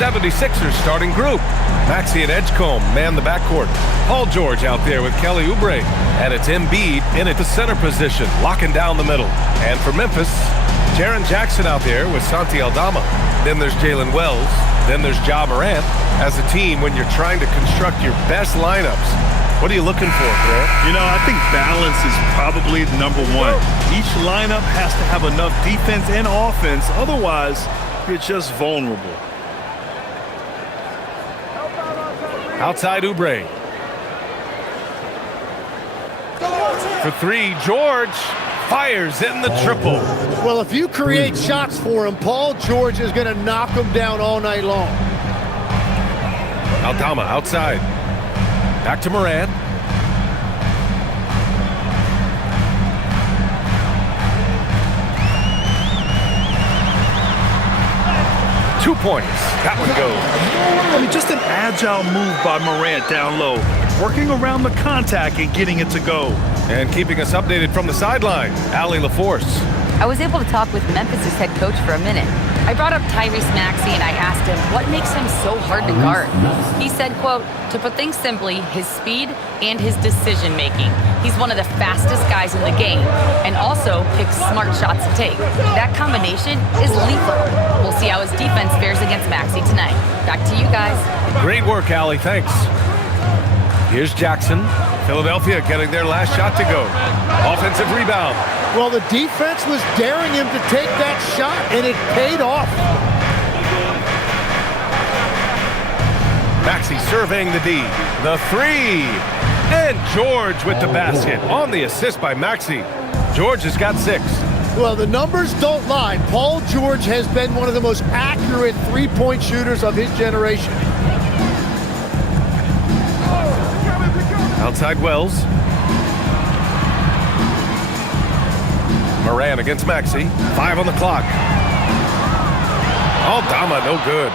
76ers starting group. Maxey and Edgecombe man the backcourt. Paul George out there with Kelly Oubre. And it's Embiid in at the center position, locking down the middle. And for Memphis, Jaren Jackson out there with Santi Aldama. Then there's Jalen Wells. Then there's Ja Morant. As a team, when you're trying to construct your best lineups, what are you looking for, Grant? You know, I think balance is probably number one. Each lineup has to have enough defense and offense. Otherwise, you're just vulnerable. Outside Oubre. For three, George fires in the triple. Well, if you create shots for him, Paul George is going to knock him down all night long. Aldama outside. Back to Morant. Two points. That one goes. I mean, just an agile move by Morant down low, working around the contact and getting it to go. And keeping us updated from the sideline, Allie LaForce. I was able to talk with Memphis' head coach for a minute. I brought up Tyrese Maxey and I asked him what makes him so hard to guard. He said, quote, to put things simply, his speed and his decision making. He's one of the fastest guys in the game and also picks smart shots to take. That combination is lethal. We'll see how his defense fares against Maxey tonight. Back to you guys. Great work, Allie. Thanks. Here's Jackson. Philadelphia getting their last shot to go. Offensive rebound. Well, the defense was daring him to take that shot, and it paid off. Maxey surveying the D. The three. And George with the basket. On the assist by Maxey. George has got 6. Well, the numbers don't lie. Paul George has been one of the most accurate three-point shooters of his generation. Outside Wells. Morant against Maxey. 5 on the clock. Aldama, no good.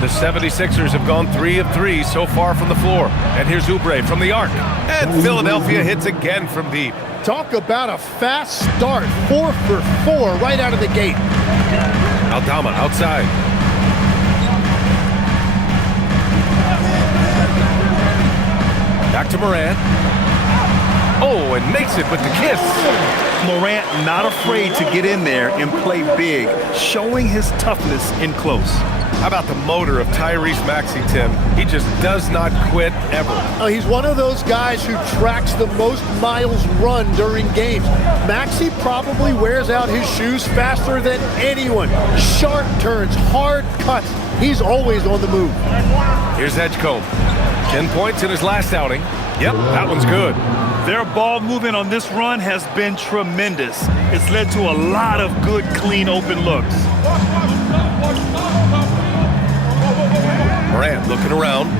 The 76ers have gone 3 of 3 so far from the floor. And here's Oubre from the arc. And Philadelphia hits again from deep. Talk about a fast start. 4 for 4 right out of the gate. Aldama outside. Back to Morant. Oh, and makes it with the kiss. Morant not afraid to get in there and play big, showing his toughness in close. How about the motor of Tyrese Maxey, Tim? He just does not quit ever. He's one of those guys who tracks the most miles run during games. Maxey probably wears out his shoes faster than anyone. Sharp turns, hard cuts. He's always on the move. Here's Edgecombe. 10 points in his last outing. Yep, that one's good. Their ball movement on this run has been tremendous. It's led to a lot of good, clean, open looks. Morant looking around.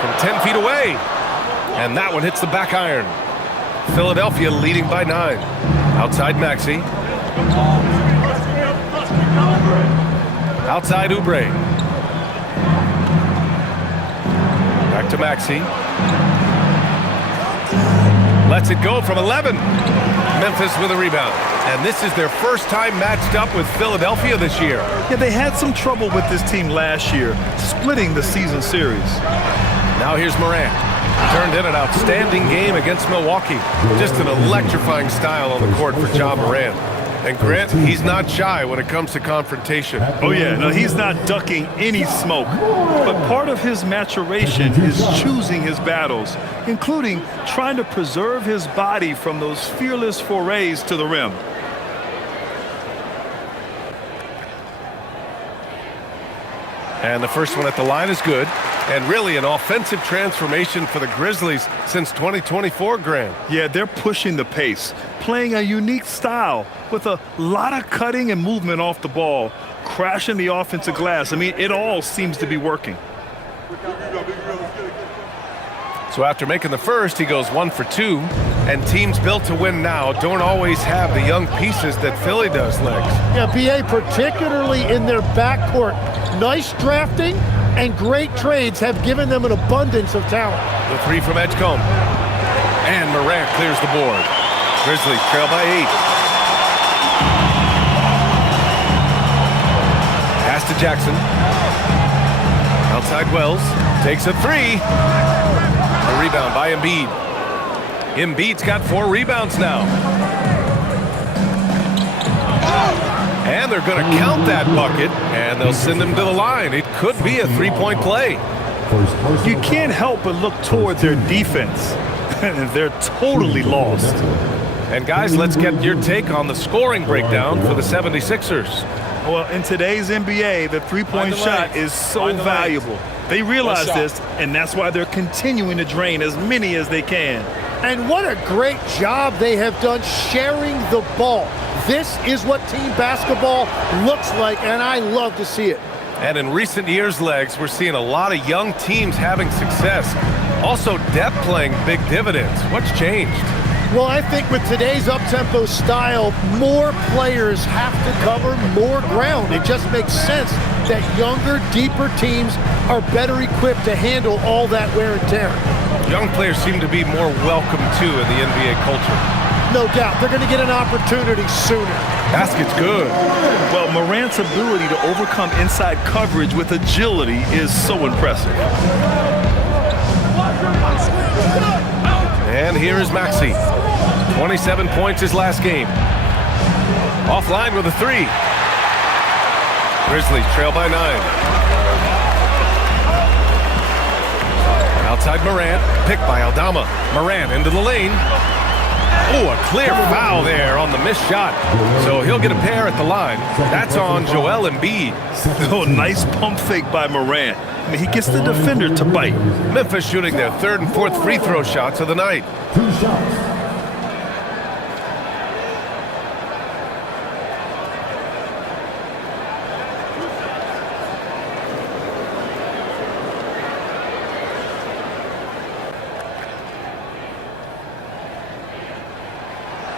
From 10 feet away. And that one hits the back iron. Philadelphia leading by 9. Outside Maxey. Outside Oubre. Back to Maxey. Lets it go from 11. Memphis with a rebound. And this is their first time matched up with Philadelphia this year. Yeah, they had some trouble with this team last year, splitting the season series. Now here's Morant. Turned in an outstanding game against Milwaukee. Just an electrifying style on the court for Ja Morant. And Grant, he's not shy when it comes to confrontation. Oh yeah, no, he's not ducking any smoke. But part of his maturation is choosing his battles, including trying to preserve his body from those fearless forays to the rim. And the first one at the line is good. And really an offensive transformation for the Grizzlies since 2024, Grant. Yeah, they're pushing the pace, playing a unique style with a lot of cutting and movement off the ball, crashing the offensive glass. I mean, it all seems to be working. So after making the first, he goes 1 for 2. And teams built to win now don't always have the young pieces that Philly does, Legs. Yeah, BA, particularly in their backcourt. Nice drafting, and great trades have given them an abundance of talent. The three from Edgecombe. And Morant clears the board. Grizzlies trail by 8. Pass to Jackson. Outside Wells. Takes a 3. A rebound by Embiid. Embiid's got 4 rebounds now. And they're going to count that bucket, and they'll send him to the line. It could be a 3-point play. You can't help but look toward their defense. They're totally lost. And guys, let's get your take on the scoring breakdown for the 76ers. Well, in today's NBA, the three-point shot is so valuable. They realize this, and that's why they're continuing to drain as many as they can. And what a great job they have done sharing the ball. This is what team basketball looks like, and I love to see it. And in recent years, Legs, we're seeing a lot of young teams having success. Also, depth playing big dividends. What's changed? Well, I think with today's up-tempo style, more players have to cover more ground. It just makes sense that younger, deeper teams are better equipped to handle all that wear and tear. Young players seem to be more welcome, too, in the NBA culture. No doubt. They're going to get an opportunity sooner. Basket's good. Well, Morant's ability to overcome inside coverage with agility is so impressive. And here is Maxey. 27 points his last game. Offline with a 3. Grizzlies trail by 9. Outside Morant, picked by Aldama. Morant into the lane. Oh, a clear foul there on the missed shot. So he'll get a pair at the line. That's on Joel Embiid. Oh, nice pump fake by Morant. I mean, he gets the defender to bite. Memphis shooting their 3rd and 4th free throw shots of the night. 2 shots.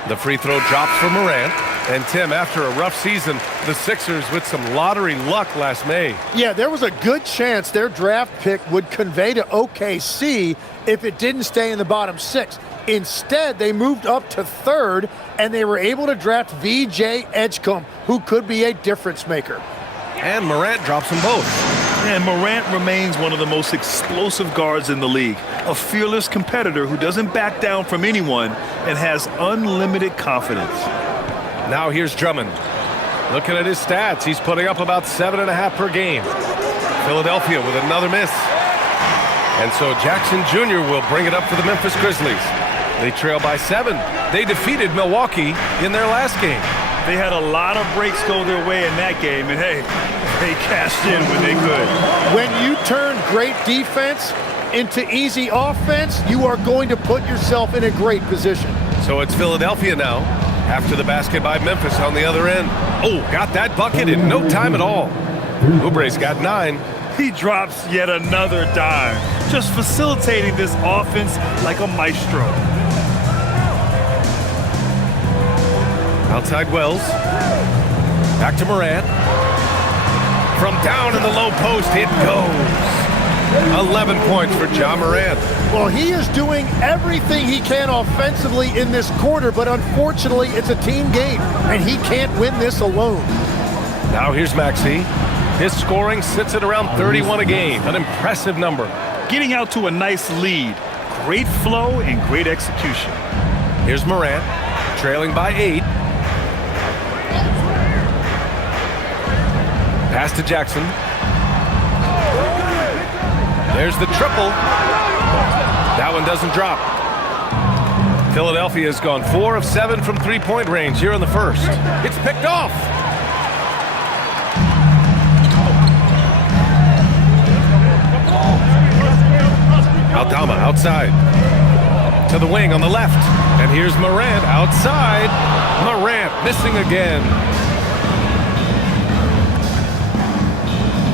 The free throw drops for Morant. And Tim, after a rough season, the Sixers with some lottery luck last May. Yeah, there was a good chance their draft pick would convey to OKC if it didn't stay in the bottom 6. Instead, they moved up to 3rd, and they were able to draft VJ Edgecombe, who could be a difference maker. And Morant drops them both. And Morant remains one of the most explosive guards in the league. A fearless competitor who doesn't back down from anyone and has unlimited confidence. Now here's Drummond. Looking at his stats, he's putting up about 7.5 per game. Philadelphia with another miss. And so Jackson Jr. will bring it up for the Memphis Grizzlies. They trail by 7. They defeated Milwaukee in their last game. They had a lot of breaks go their way in that game, and hey, they cashed in when they could. When you turn great defense into easy offense, you are going to put yourself in a great position. So it's Philadelphia now, after the basket by Memphis on the other end. Oh, got that bucket in no time at all. Oubre's got 9. He drops yet another dime, just facilitating this offense like a maestro. Outside Wells. Back to Morant. From down in the low post, it goes. 11 points for Ja Morant. Well, he is doing everything he can offensively in this quarter, but unfortunately, it's a team game, and he can't win this alone. Now here's Maxey. His scoring sits at around 31 a game, an impressive number. Getting out to a nice lead. Great flow and great execution. Here's Morant, trailing by 8. Pass to Jackson. There's the triple. That one doesn't drop. Philadelphia has gone 4 of 7 from three-point range here in the first. It's picked off. Aldama outside. To the wing on the left. And here's Morant outside. Morant missing again.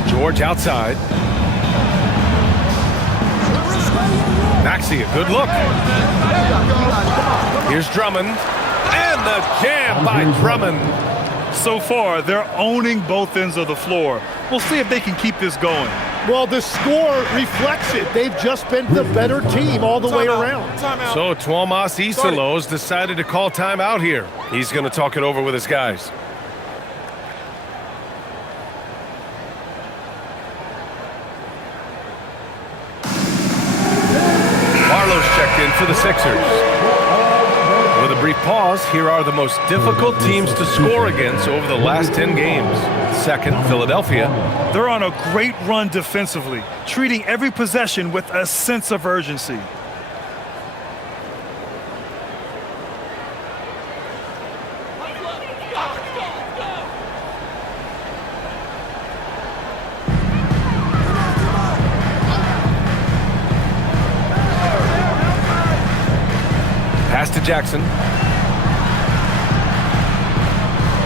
George outside. Maxey, a good look. Here's Drummond. And the jam by Drummond. So far, they're owning both ends of the floor. We'll see if they can keep this going. Well, the score reflects it. They've just been the better team all the way around. So Tuomas Isalos decided to call timeout here. He's going to talk it over with his guys. Barlow's checked in for the Sixers. With a brief pause, here are the most difficult teams to score against over the last 10 games. Second, Philadelphia. They're on a great run defensively, treating every possession with a sense of urgency. Pass to Jackson.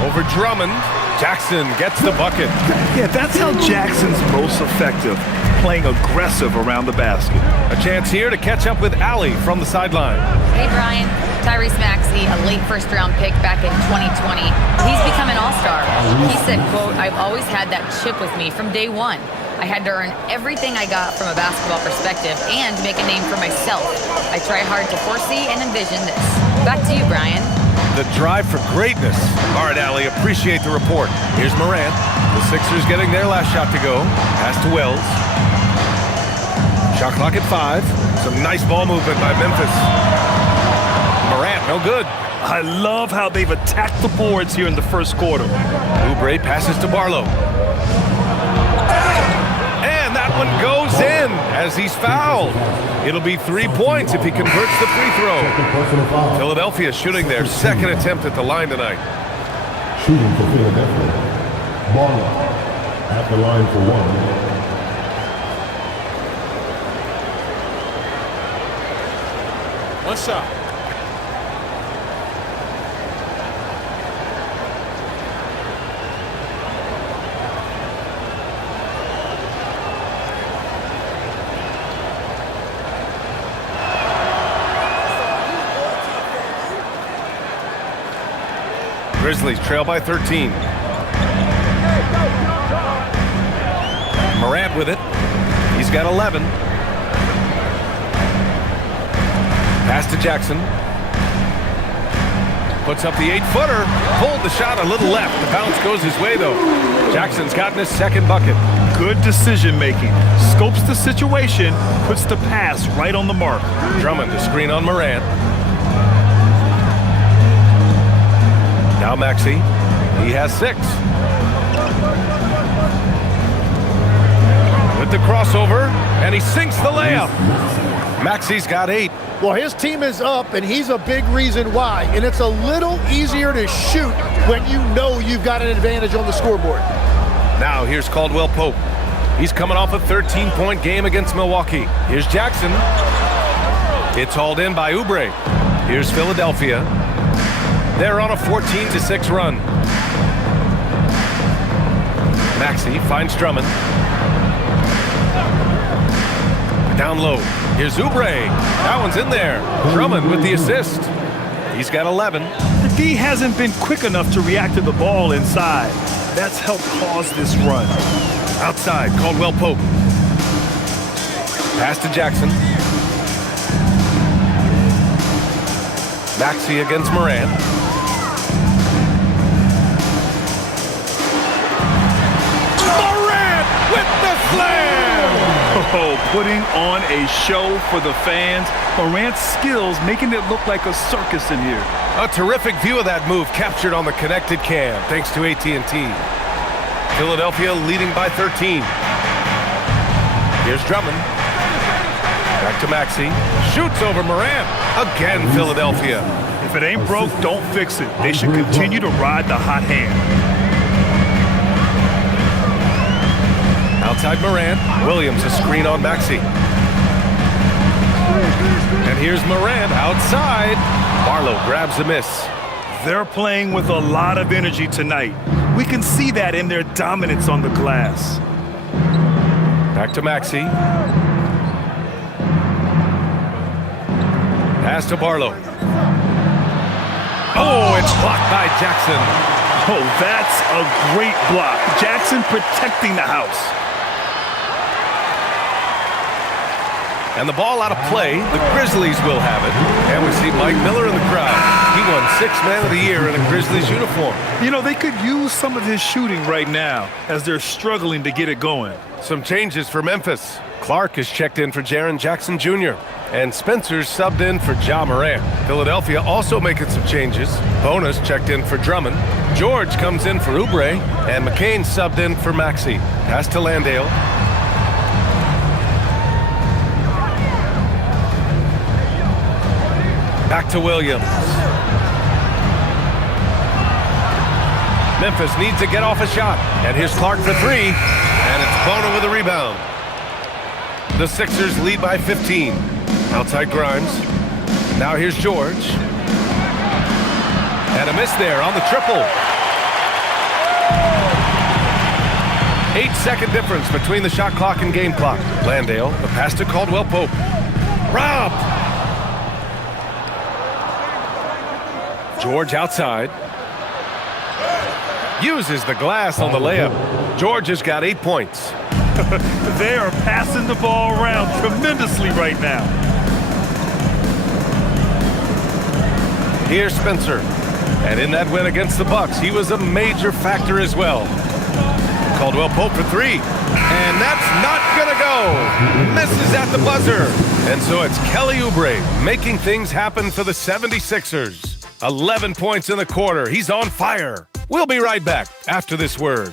Over Drummond. Jackson gets the bucket. Yeah, that's how Jackson's most effective, playing aggressive around the basket. A chance here to catch up with Allie from the sideline. Hey, Brian. Tyrese Maxey, a late first-round pick back in 2020. He's become an all-star. He said, quote, "I've always had that chip with me from day one. I had to earn everything I got from a basketball perspective and make a name for myself. I try hard to foresee and envision this." Back to you, Brian. The drive for greatness. All right, Allie, appreciate the report. Here's Morant. The Sixers getting their last shot to go. Pass to Wells. Shot clock at 5. Some nice ball movement by Memphis. Morant, no good. I love how they've attacked the boards here in the first quarter. Oubre passes to Barlow. And that one goes in as he's fouled. It'll be 3 points if he converts the free throw. Philadelphia shooting their second attempt at the line tonight. Shooting for Philadelphia. Barlow at the line for one. One shot. Grizzlies trail by 13. Morant with it. He's got 11. Pass to Jackson. Puts up the 8-footer. Pulled the shot a little left. The bounce goes his way, though. Jackson's gotten his second bucket. Good decision making. Scopes the situation, puts the pass right on the mark. Drummond to screen on Morant. Now Maxey. He has 6. With the crossover, and he sinks the layup. Maxey's got 8. Well, his team is up, and he's a big reason why. And it's a little easier to shoot when you know you've got an advantage on the scoreboard. Now here's Caldwell Pope. He's coming off a 13-point game against Milwaukee. Here's Jackson. It's hauled in by Oubre. Here's Philadelphia. They're on a 14-6 run. Maxey finds Drummond. Down low. Here's Oubre. That one's in there. Drummond with the assist. He's got 11. The D hasn't been quick enough to react to the ball inside. That's helped cause this run. Outside, Caldwell Pope. Pass to Jackson. Maxey against Morant. Morant with the slam! Oh, putting on a show for the fans. Morant's skills making it look like a circus in here. A terrific view of that move captured on the connected cam, thanks to AT&T. Philadelphia leading by 13. Here's Drummond. Back to Maxey. Shoots over Morant. Again, Philadelphia. If it ain't broke, don't fix it. They should continue to ride the hot hand. Outside Morant. Williams a screen on Maxey. And here's Morant outside. Barlow grabs a miss. They're playing with a lot of energy tonight. We can see that in their dominance on the glass. Back to Maxey. Pass to Barlow. Oh, it's blocked by Jackson. Oh, that's a great block. Jackson protecting the house. And the ball out of play. The Grizzlies will have it. And we see Mike Miller in the crowd. He won Sixth Man of the Year in a Grizzlies uniform. You know, they could use some of his shooting right now as they're struggling to get it going. Some changes for Memphis. Clark is checked in for Jaren Jackson Jr. And Spencer's subbed in for Ja Morant. Philadelphia also making some changes. Bonus checked in for Drummond. George comes in for Oubre. And McCain subbed in for Maxey. Pass to Landale. Back to Williams. Memphis needs to get off a shot. And here's Clark for three. And it's Bona with a rebound. The Sixers lead by 15. Outside Grimes. Now here's George. And a miss there on the triple. 8-second difference between the shot clock and game clock. Landale, the pass to Caldwell Pope. Robbed. George outside. Uses the glass on the layup. George has got 8 points. They are passing the ball around tremendously right now. Here's Spencer. And in that win against the Bucks, he was a major factor as well. Caldwell Pope for three. And that's not gonna go. Misses at the buzzer. And so it's Kelly Oubre making things happen for the 76ers. 11 points in the quarter. He's on fire. We'll be right back after this word.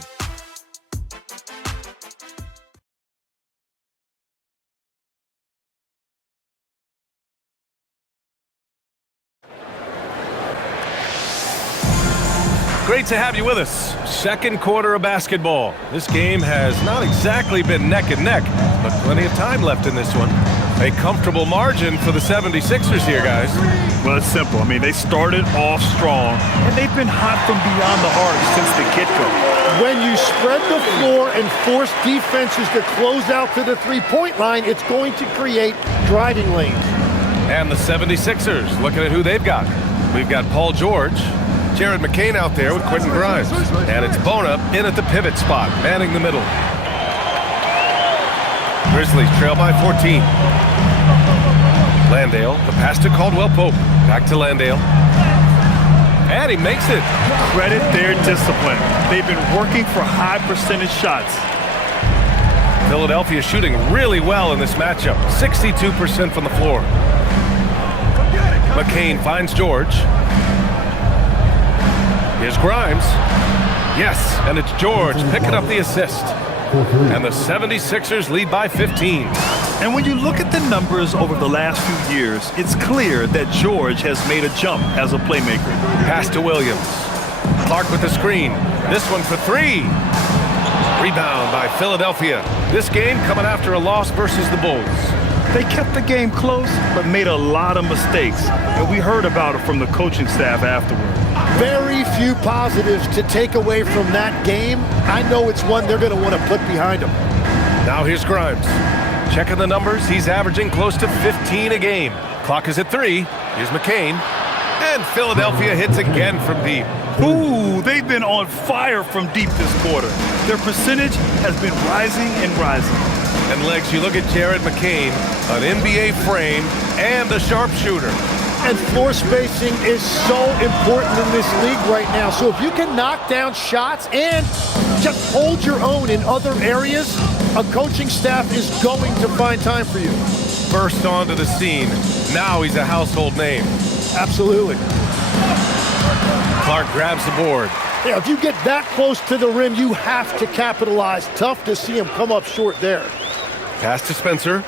Great to have you with us. Second quarter of basketball. This game has not exactly been neck and neck, but plenty of time left in this one. A comfortable margin for the 76ers here, guys. Well, it's simple. I mean, they started off strong, and they've been hot from beyond the arc since the get-go. When you spread the floor and force defenses to close out to the three-point line, it's going to create driving lanes. And the 76ers, looking at who they've got. We've got Paul George, Jared McCain out there with Quentin Grimes. And it's Bona in at the pivot spot, manning the middle. Grizzlies trail by 14. Landale, the pass to Caldwell Pope. Back to Landale. And he makes it. Credit their discipline. They've been working for high percentage shots. Philadelphia shooting really well in this matchup. 62% from the floor. McCain finds George. Here's Grimes. Yes, and it's George picking up the assist. And the 76ers lead by 15. And when you look at the numbers over the last few years, it's clear that George has made a jump as a playmaker. Pass to Williams. Clark with the screen. This one for three. Rebound by Philadelphia. This game coming after a loss versus the Bulls. They kept the game close, but made a lot of mistakes. And we heard about it from the coaching staff afterward. Very few positives to take away from that game. I know it's one they're going to want to put behind them. Now here's Grimes. Checking the numbers, he's averaging close to 15 a game. Clock is at 3. Here's McCain. And Philadelphia hits again from deep. Ooh, they've been on fire from deep this quarter. Their percentage has been rising and rising. And Legs, you look at Jared McCain, an NBA frame and a sharpshooter. And floor spacing is so important in this league right now. So if you can knock down shots and just hold your own in other areas, a coaching staff is going to find time for you. Burst onto the scene. Now he's a household name. Absolutely. Clark grabs the board. Yeah, if you get that close to the rim, you have to capitalize. Tough to see him come up short there. Pass to Spencer.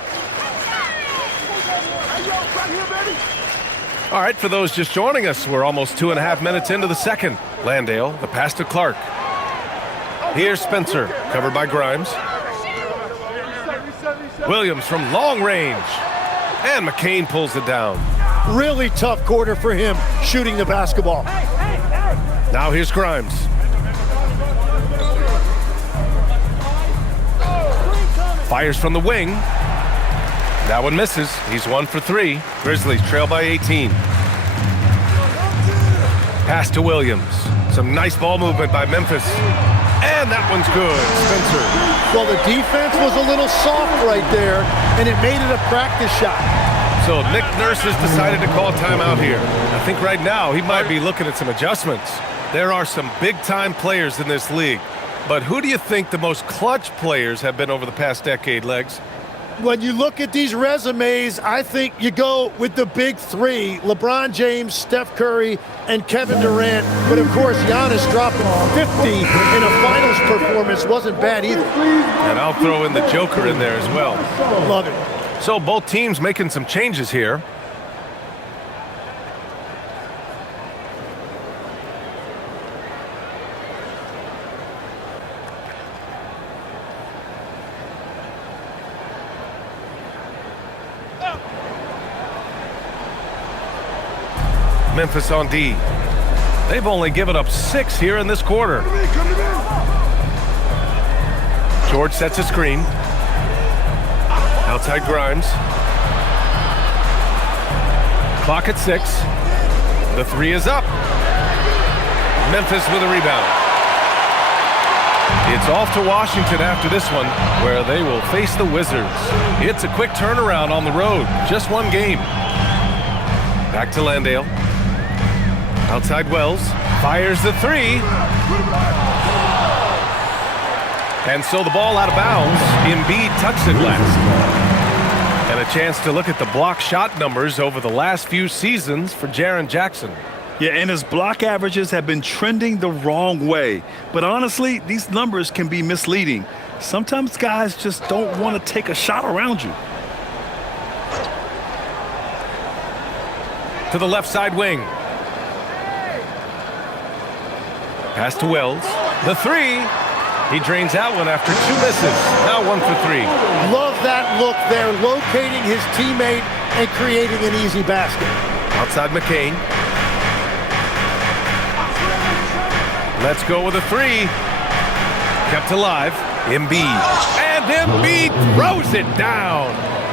All right, for those just joining us, we're almost 2.5 minutes into the second. Landale, the pass to Clark. Here's Spencer, covered by Grimes. Williams from long range. And McCain pulls it down. Really tough quarter for him shooting the basketball. Now here's Grimes. Fires from the wing. That one misses. He's 1 for 3. Grizzlies trail by 18. Pass to Williams. Some nice ball movement by Memphis. And that one's good. Spencer. Well, the defense was a little soft right there, and it made it a practice shot. So Nick Nurse has decided to call timeout here. I think right now he might be looking at some adjustments. There are some big-time players in this league. But who do you think the most clutch players have been over the past decade, Legs? When you look at these resumes, I think you go with the big three, LeBron James, Steph Curry, and Kevin Durant. But, of course, Giannis dropping 50 in a finals performance wasn't bad either. And I'll throw in the Joker in there as well. Love it. So both teams making some changes here. Memphis on D. They've only given up 6 here in this quarter. George sets a screen. Outside Grimes. Clock at 6. The 3 is up. Memphis with a rebound. It's off to Washington after this one, where they will face the Wizards. It's a quick turnaround on the road. Just one game. Back to Landale. Outside Wells, fires the 3. And so the ball out of bounds. Embiid touched it last. And a chance to look at the block shot numbers over the last few seasons for Jaren Jackson. Yeah, and his block averages have been trending the wrong way. But honestly, these numbers can be misleading. Sometimes guys just don't want to take a shot around you. To the left side wing. Pass to Wells. The 3. He drains out one after 2 misses. Now 1 for 3. Love that look there, locating his teammate and creating an easy basket. Outside McCain. Let's go with a 3. Kept alive. Embiid. And Embiid throws it down.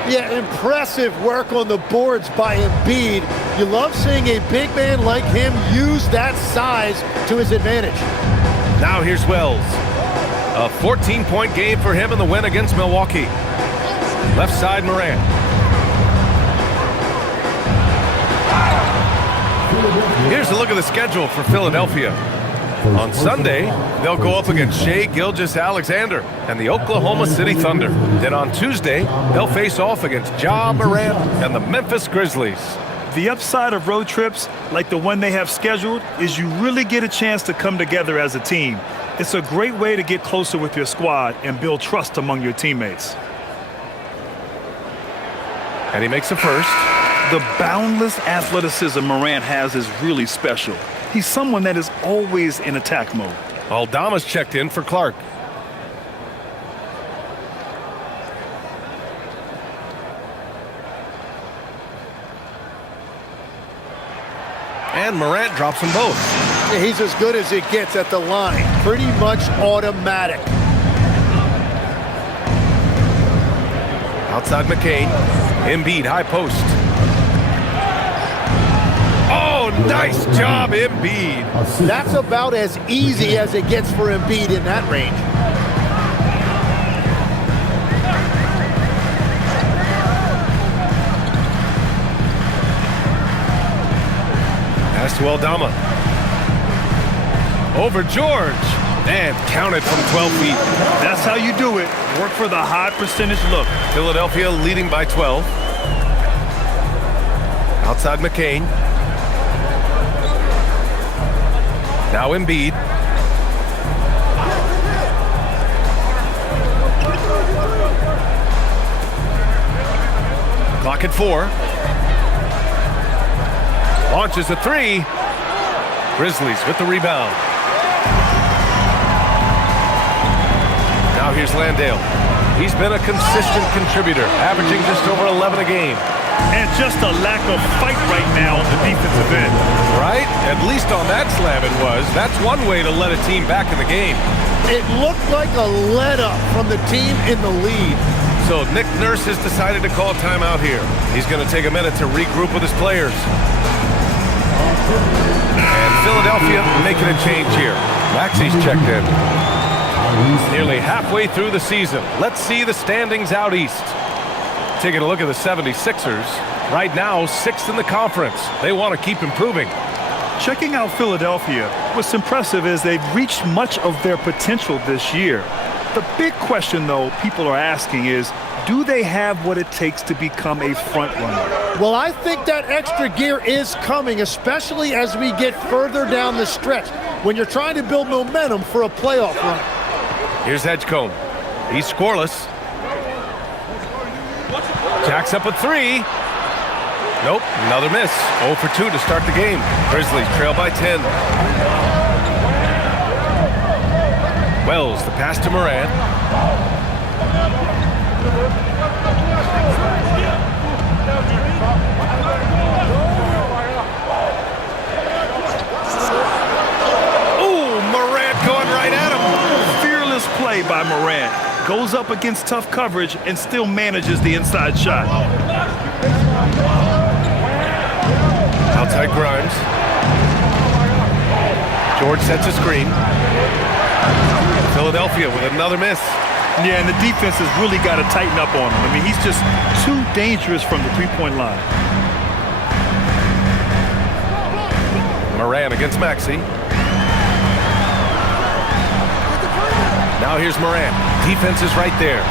Yeah, impressive work on the boards by Embiid. You love seeing a big man like him use that size to his advantage. Now here's Wells. A 14-point game for him in the win against Milwaukee. Left side Morant. Here's a look at the schedule for Philadelphia. On Sunday, they'll go up against Shai Gilgeous-Alexander and the Oklahoma City Thunder. Then on Tuesday, they'll face off against Ja Morant and the Memphis Grizzlies. The upside of road trips, like the one they have scheduled, is you really get a chance to come together as a team. It's a great way to get closer with your squad and build trust among your teammates. And he makes a first. The boundless athleticism Morant has is really special. He's someone that is always in attack mode. Aldama's checked in for Clark. And Morant drops them both. Yeah, he's as good as it gets at the line. Pretty much automatic. Outside McCain. Embiid, high post. Oh, nice job, Embiid. That's about as easy as it gets for Embiid in that range. Pass to Aldama. Over George. And counted from 12 feet. That's how you do it. Work for the high percentage look. Philadelphia leading by 12. Outside McCain. Now Embiid. Clock at 4. Launches a 3. Grizzlies with the rebound. Now here's Landale. He's been a consistent contributor, averaging just over 11 a game. And just a lack of fight right now on the defensive end. Right? At least on that slam it was. That's one way to let a team back in the game. It looked like a let-up from the team in the lead. So Nick Nurse has decided to call timeout here. He's going to take a minute to regroup with his players. And Philadelphia making a change here. Maxi's checked in. Nearly halfway through the season. Let's see the standings out east. Taking a look at the 76ers. Right now, 6th in the conference. They want to keep improving. Checking out Philadelphia, what's impressive is they've reached much of their potential this year. The big question, though, people are asking is, do they have what it takes to become a front runner? Well, I think that extra gear is coming, especially as we get further down the stretch, when you're trying to build momentum for a playoff run. Here's Edgecombe. He's scoreless. Jacks up a 3. Nope, another miss. 0 for 2 to start the game. Grizzlies trail by 10. Wells, the pass to Morant. Ooh, Morant going right at him. Fearless play by Morant. Goes up against tough coverage and still manages the inside shot. Outside Grimes. George sets a screen. Philadelphia with another miss. Yeah, and the defense has really got to tighten up on him. I mean, he's just too dangerous from the three-point line. Morant against Maxey. Now here's Morant. Defense is right there.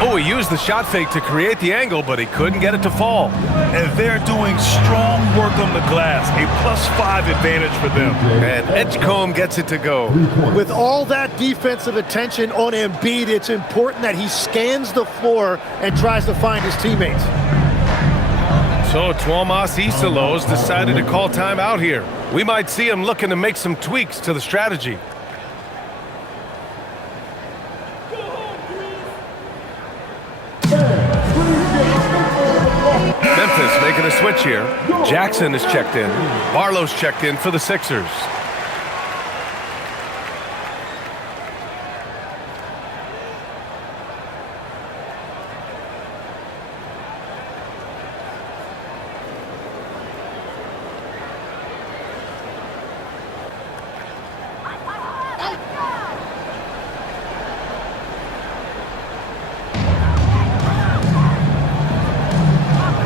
Oh, he used the shot fake to create the angle, but he couldn't get it to fall. And they're doing strong work on the glass. A +5 advantage for them. And Edgecombe gets it to go. With all that defensive attention on Embiid, it's important that he scans the floor and tries to find his teammates. So Tuomas Isalos decided to call time out here. We might see him looking to make some tweaks to the strategy. Memphis making a switch here. Jackson is checked in. Barlow's checked in for the Sixers.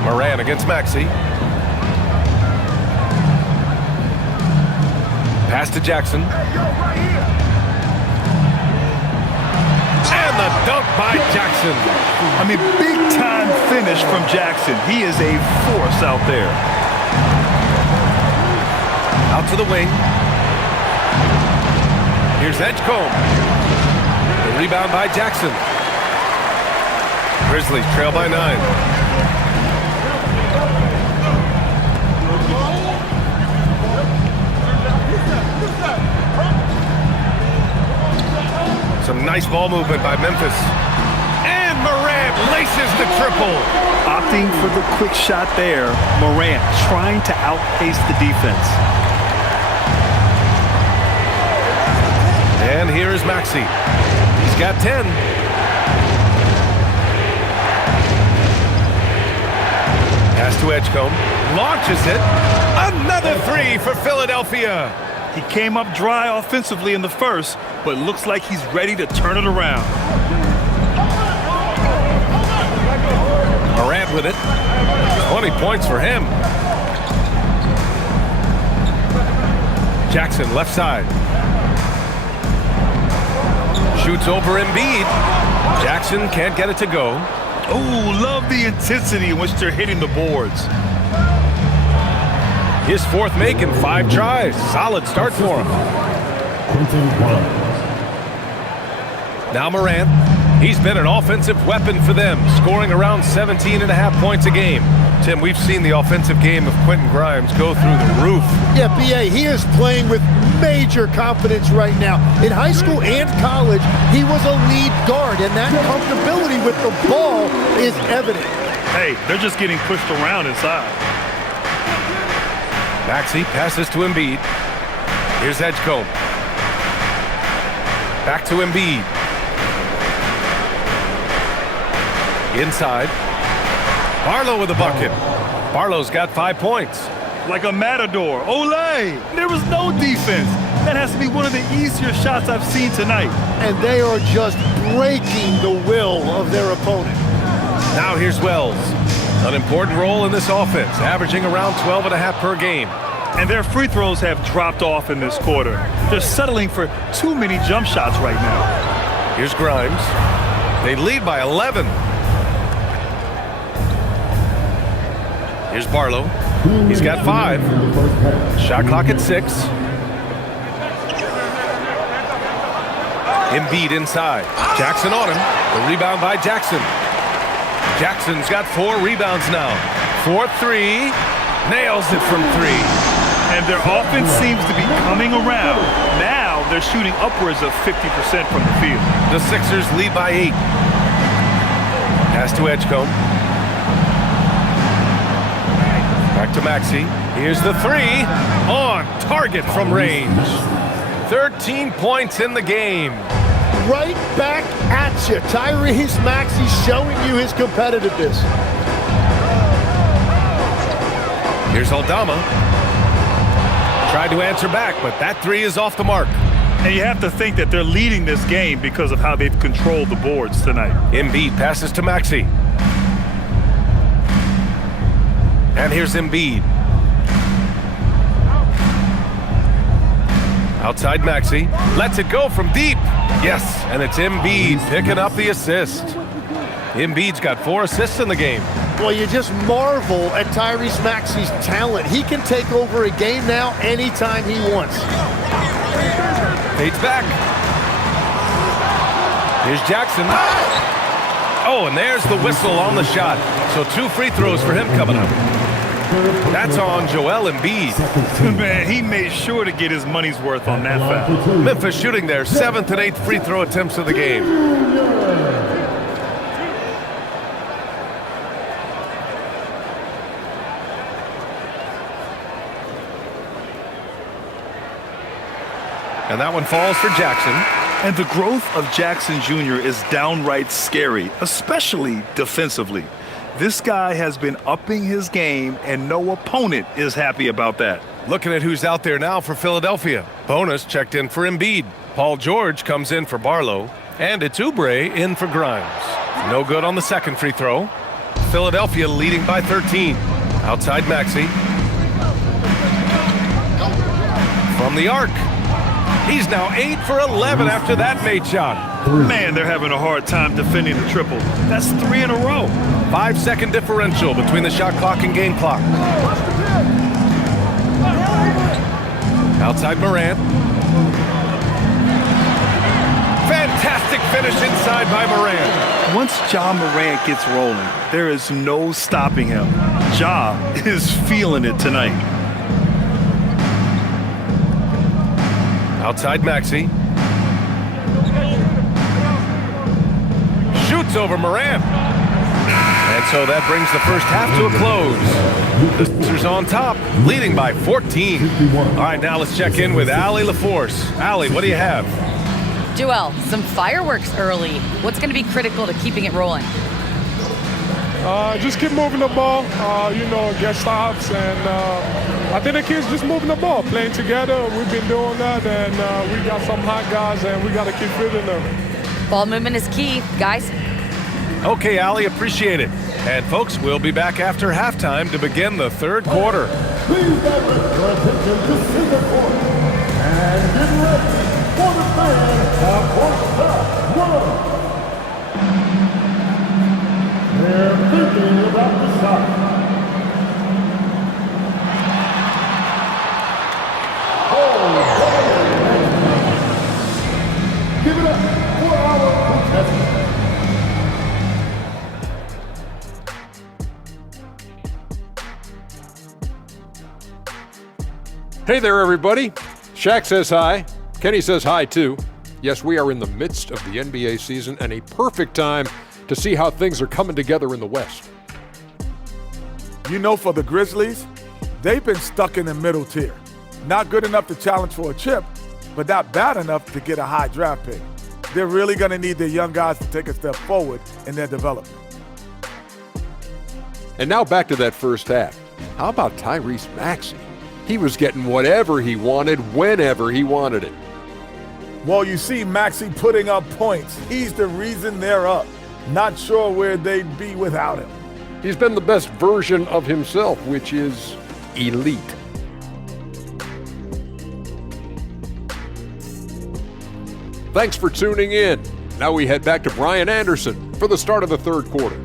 Morant against Maxey. Pass to Jackson. And the dunk by Jackson. I mean, big-time finish from Jackson. He is a force out there. Out to the wing. Here's Edgecombe. The rebound by Jackson. Grizzlies trail by 9. Some nice ball movement by Memphis. And Morant laces the triple. Opting for the quick shot there. Morant trying to outpace the defense. And here is Maxey. He's got 10. Pass to Edgecombe. Launches it. Another 3 for Philadelphia. He came up dry offensively in the first, but looks like he's ready to turn it around. Morant with it. 20 points for him. Jackson left side. Shoots over Embiid. Jackson can't get it to go. Oh, love the intensity in which they're hitting the boards. His fourth make in 5 tries. Solid start for him. Now Morant. He's been an offensive weapon for them, scoring around 17.5 points a game. Tim, we've seen the offensive game of Quentin Grimes go through the roof. Yeah, B.A., he is playing with major confidence right now. In high school and college, he was a lead guard, and that comfortability with the ball is evident. Hey, they're just getting pushed around inside. Maxey passes to Embiid. Here's Edgecombe. Back to Embiid. Inside. Barlow with a bucket. Barlow's got 5 points. Like a matador. Olay! There was no defense. That has to be one of the easier shots I've seen tonight. And they are just breaking the will of their opponent. Now here's Wells. An important role in this offense, averaging around 12.5 per game. And their free throws have dropped off in this quarter. They're settling for too many jump shots right now. Here's Grimes. They lead by 11. Here's Barlow. He's got 5. Shot clock at 6. Embiid inside. Jackson on him. The rebound by Jackson. Jackson's got 4 rebounds now. 4-3. Nails it from 3. And their offense seems to be coming around. Now they're shooting upwards of 50% from the field. The Sixers lead by 8. Pass to Edgecombe. Back to Maxey. Here's the 3. On target from range. 13 points in the game. Right back at you. Tyrese Maxey showing you his competitiveness. Here's Aldama. Tried to answer back, but that 3 is off the mark. And you have to think that they're leading this game because of how they've controlled the boards tonight. Embiid passes to Maxey. And here's Embiid. Outside Maxey. Lets it go from deep. Yes, and it's Embiid picking up the assist. Embiid's got 4 assists in the game. Well, you just marvel at Tyrese Maxey's talent. He can take over a game now anytime he wants. Fades back. Here's Jackson. Oh, and there's the whistle on the shot. So 2 free throws for him coming up. That's on Joel Embiid. Man, he made sure to get his money's worth on that foul. Memphis shooting their 7th and 8th free throw attempts of the game. And that one falls for Jackson. And the growth of Jackson Jr. is downright scary, especially defensively. This guy has been upping his game, and no opponent is happy about that. Looking at who's out there now for Philadelphia. Bonus checked in for Embiid. Paul George comes in for Barlow. And it's Oubre in for Grimes. No good on the 2nd free throw. Philadelphia leading by 13. Outside Maxey. From the arc. He's now 8 for 11 after that made shot. Man, they're having a hard time defending the triple. That's 3 in a row. 5-second differential between the shot clock and game clock. Outside Morant. Fantastic finish inside by Morant. Once Ja Morant gets rolling, there is no stopping him. Ja is feeling it tonight. Outside Maxey. Shoots over Morant. And so that brings the first half to a close. The Sixers on top, leading by 14. All right, now let's check in with Allie LaForce. Allie, what do you have? Joel, some fireworks early. What's going to be critical to keeping it rolling? Just keep moving the ball, get stops, and I think the kids just moving the ball, playing together. We've been doing that, and we got some hot guys, and we got to keep fitting them. Ball movement is key, guys. Okay, Allie, appreciate it. And folks, we'll be back after halftime to begin the 3rd quarter. Please direct your attention to center court and get ready for the fans of Hornets 1. They're thinking about the shot. Give it up for our contestant. Hey there, everybody. Shaq says hi. Kenny says hi, too. Yes, we are in the midst of the NBA season and a perfect time to see how things are coming together in the West. You know, for the Grizzlies, they've been stuck in the middle tier. Not good enough to challenge for a chip, but not bad enough to get a high draft pick. They're really going to need their young guys to take a step forward in their development. And now back to that first half. How about Tyrese Maxey? He was getting whatever he wanted, whenever he wanted it. Well, you see Maxey putting up points. He's the reason they're up. Not sure where they'd be without him. He's been the best version of himself, which is elite. Thanks for tuning in. Now we head back to Brian Anderson for the start of the third quarter.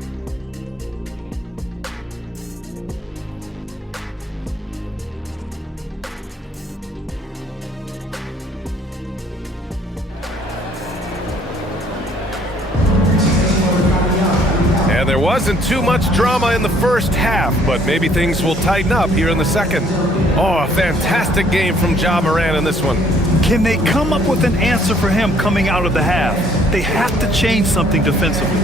And there wasn't too much drama in the first half, but maybe things will tighten up here in the second. Oh, a fantastic game from Ja Morant in this one. Can they come up with an answer for him coming out of the half? They have to change something defensively.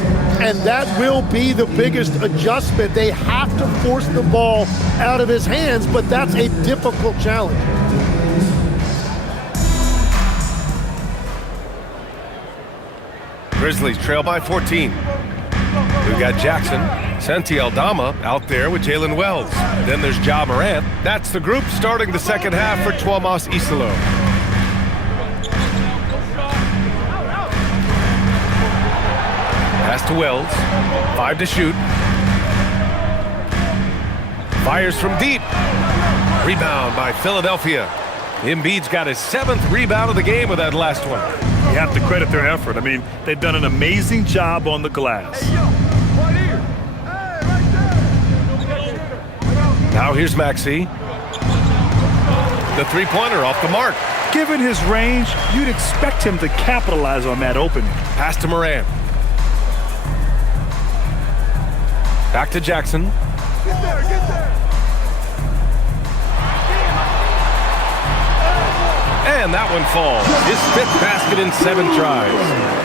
And that will be the biggest adjustment. They have to force the ball out of his hands, but that's a difficult challenge. Grizzlies trail by 14. We've got Jackson, Santi Aldama out there with Jalen Wells. Then there's Ja Morant. That's the group starting the second half for Tuomas Isalo. Pass to Wells. 5 to shoot. Fires from deep. Rebound by Philadelphia. Embiid's got his 7th rebound of the game with that last one. You have to credit their effort. I mean, they've done an amazing job on the glass. Now here's Maxey. The three-pointer off the mark. Given his range, you'd expect him to capitalize on that opening. Pass to Morant. Back to Jackson. Get there. And that one falls. His 5th basket in 7 tries.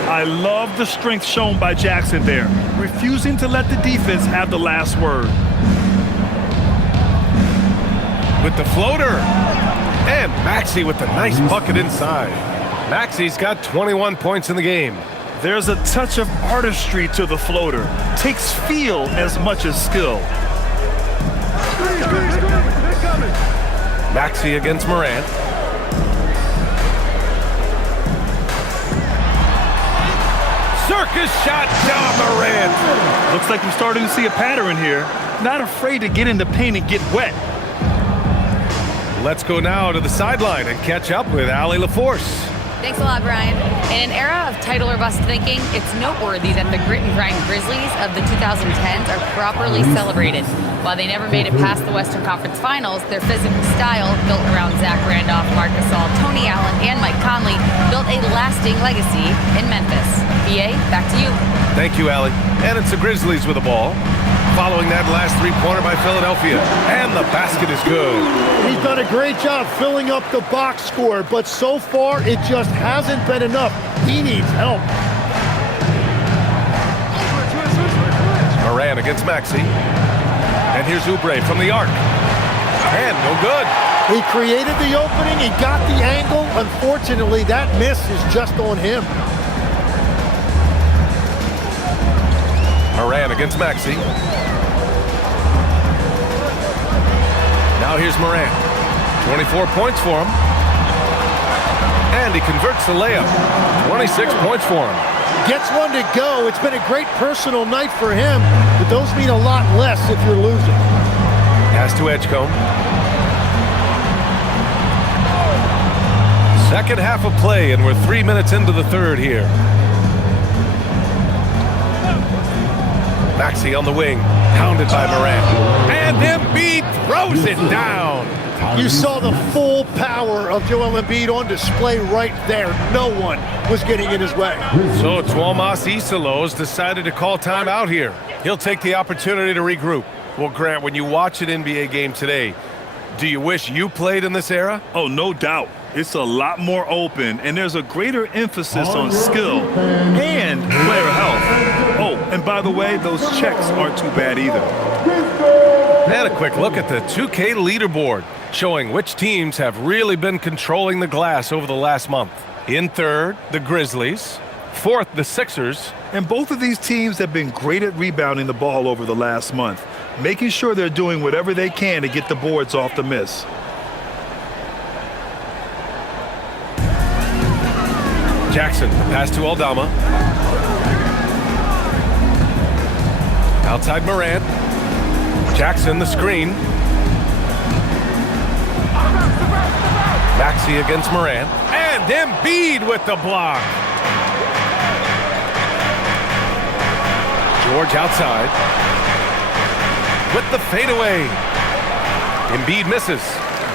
I love the strength shown by Jackson there, refusing to let the defense have the last word. With the floater. And Maxey with the nice bucket inside. Maxey's got 21 points in the game. There's a touch of artistry to the floater. Takes feel as much as skill. Maxey against Morant. Circus shot, Ja Morant. Looks like we're starting to see a pattern here. Not afraid to get in the paint and get wet. Let's go now to the sideline and catch up with Allie LaForce. Thanks a lot, Brian. In an era of title or bust thinking, it's noteworthy that the grit and grind Grizzlies of the 2010s are properly celebrated. While they never made it past the Western Conference Finals, their physical style, built around Zach Randolph, Marc Gasol, Tony Allen, and Mike Conley, built a lasting legacy in Memphis. BA, back to you. Thank you, Allie. And it's the Grizzlies with the ball. Following that last three-pointer by Philadelphia. And the basket is good. He's done a great job filling up the box score, but so far it just hasn't been enough. He needs help. Morant against Maxey. And here's Oubre from the arc. And no good. He created the opening, he got the angle. Unfortunately, that miss is just on him. Morant against Maxey. Now here's Morant. 24 points for him. And he converts the layup. 26 points for him. Gets one to go. It's been a great personal night for him, but those mean a lot less if you're losing. Pass to Edgecombe. Second half of play, and we're 3 minutes into the third here. Maxey on the wing, pounded by Morant. And Embiid throws it down. You saw the full power of Joel Embiid on display right there. No one was getting in his way. So Tuomas Isalos decided to call timeout here. He'll take the opportunity to regroup. Well, Grant, when you watch an NBA game today, do you wish you played in this era? Oh, no doubt. It's a lot more open, and there's a greater emphasis on skill and player health. Oh, and by the way, those checks aren't too bad either. And a quick look at the 2K leaderboard, showing which teams have really been controlling the glass over the last month. In third, the Grizzlies. Fourth, the Sixers. And both of these teams have been great at rebounding the ball over the last month, making sure they're doing whatever they can to get the boards off the miss. Jackson, pass to Aldama. Outside Morant. Jackson, the screen. Maxey against Morant. And Embiid with the block. George outside. With the fadeaway. Embiid misses.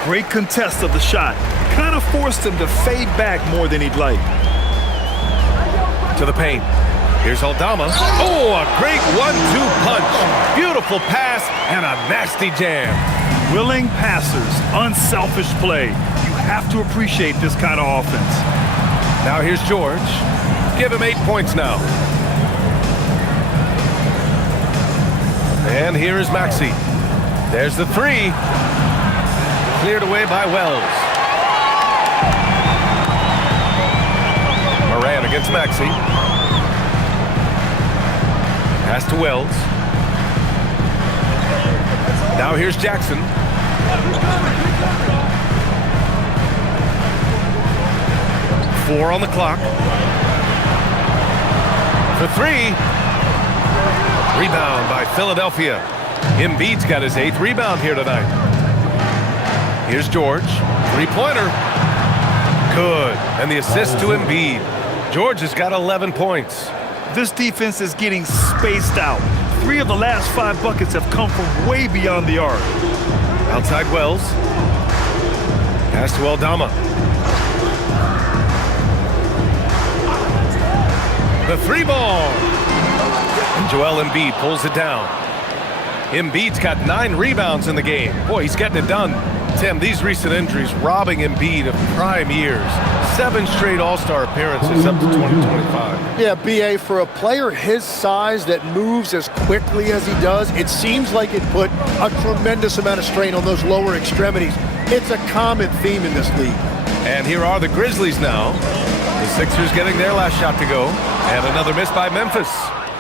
Great contest of the shot. Kind of forced him to fade back more than he'd like. To the paint. Here's Aldama. Oh, a great 1-2 punch. Beautiful pass and a nasty jam. Willing passers, unselfish play. You have to appreciate this kind of offense. Now here's George. Give him 8 points now. And here is Maxey. There's the three. Cleared away by Wells. Morant against Maxey. Pass to Wells. Now here's Jackson. Four on the clock. For three. Rebound by Philadelphia. Embiid's got his 8th rebound here tonight. Here's George. Three-pointer. Good. And the assist to Embiid. George has got 11 points. This defense is getting spaced out. 3 of the last 5 buckets have come from way beyond the arc. Outside Wells. Pass to Aldama. The three ball. And Joel Embiid pulls it down. Embiid's got 9 rebounds in the game. Boy, he's getting it done. Tim, these recent injuries robbing Embiid of prime years. 7 straight All-Star appearances up to 2025. Yeah, B.A., for a player his size that moves as quickly as he does, it seems like it put a tremendous amount of strain on those lower extremities. It's a common theme in this league. And here are the Grizzlies now. The Sixers getting their last shot to go. And another miss by Memphis.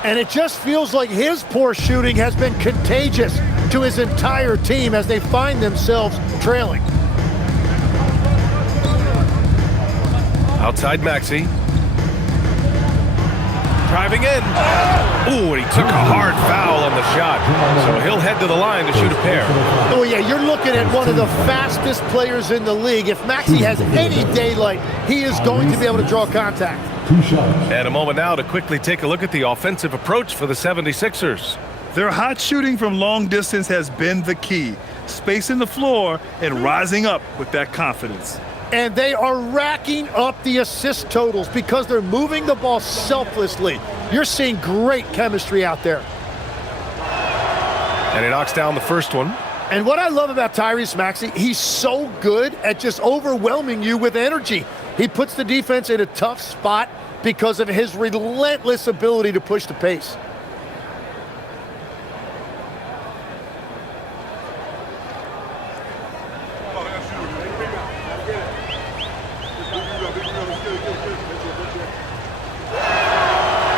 And it just feels like his poor shooting has been contagious to his entire team as they find themselves trailing. Outside Maxey. Driving in. Ooh, and he took a hard foul on the shot. So he'll head to the line to shoot a pair. Oh, yeah, you're looking at one of the fastest players in the league. If Maxey has any daylight, he is going to be able to draw contact. And a moment now to quickly take a look at the offensive approach for the 76ers. Their hot shooting from long distance has been the key. Spacing the floor and rising up with that confidence. And they are racking up the assist totals because they're moving the ball selflessly. You're seeing great chemistry out there. And he knocks down the first one. And what I love about Tyrese Maxey, he's so good at just overwhelming you with energy. He puts the defense in a tough spot because of his relentless ability to push the pace.